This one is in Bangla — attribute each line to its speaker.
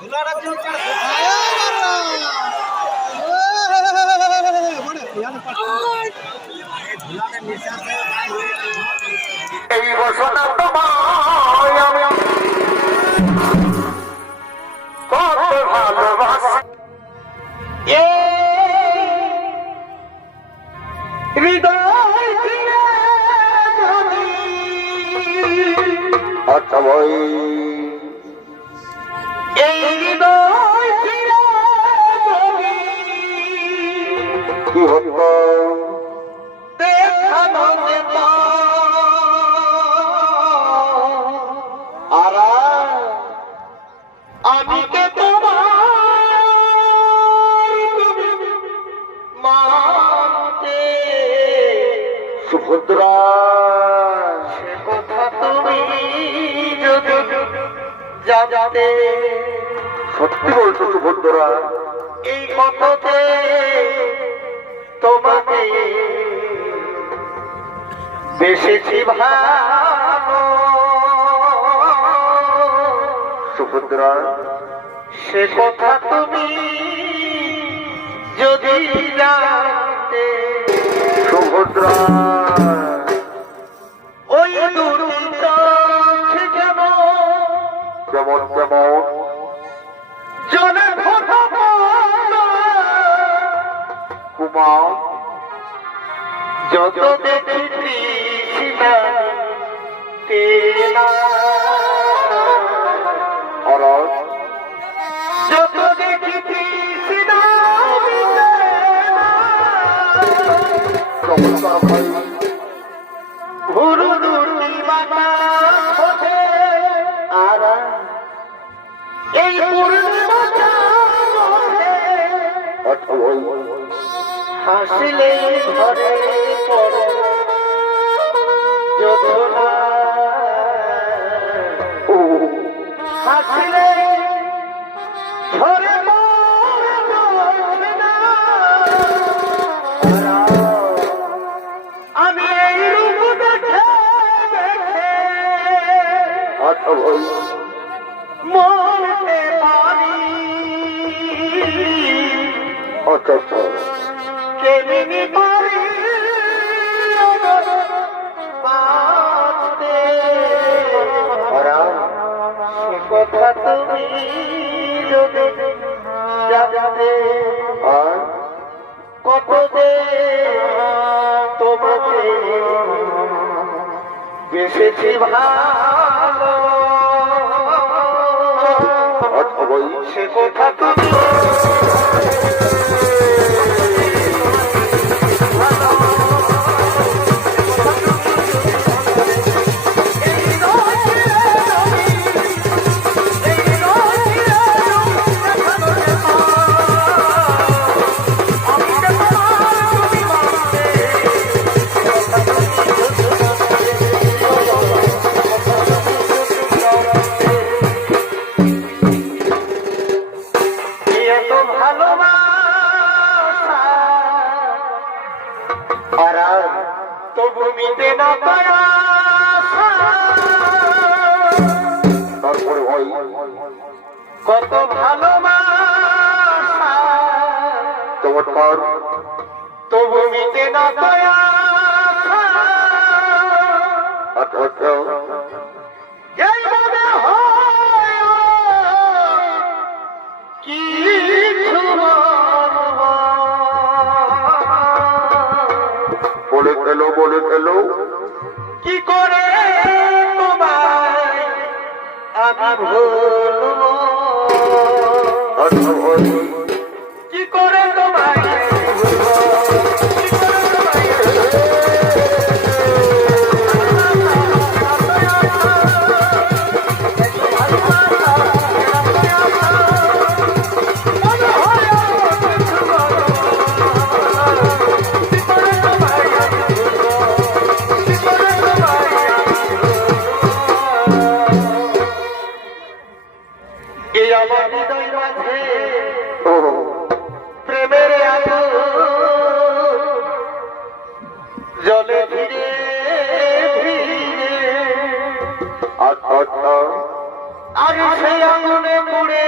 Speaker 1: এই তোমায় আমি। কত ভালোবাসি। এ হৃদয় আচ্ছা ভাই সুভদ্রা সে কথা তুমি যদি জানতে সত্যি বলছো সুভদ্রা এই কথাতে তোমাকে বেশি ভালো। সুভদ্রা সে কথা তুমি যদি জানতে। সুভদ্রা যত দেখি কৃষ্ণা তেনা যত দেখি কৃষ্ণা হুরু দুটি মাতা আর এই আচ্ছা ভাই হাসিলে ঘরে পড়ে। যোধনা ও। ঝরে আমি এই রূপ দেখে দেখে আচ্ছা পারি আচ্ছা। কথা তুমি জানতে কত দে তোমাকে বেসেছি ভালো সে কথা তুমি তারপরে ভাই কত চমৎকার তবু মিটে না পারা আচ্ছা বলে গেল বলে এলো কি করে তোমায় আমি ভুলব? হৃদয় মাঝে প্রেমের আলো জলে ধীরে ধীরে আর সেই আগুনে পুড়ে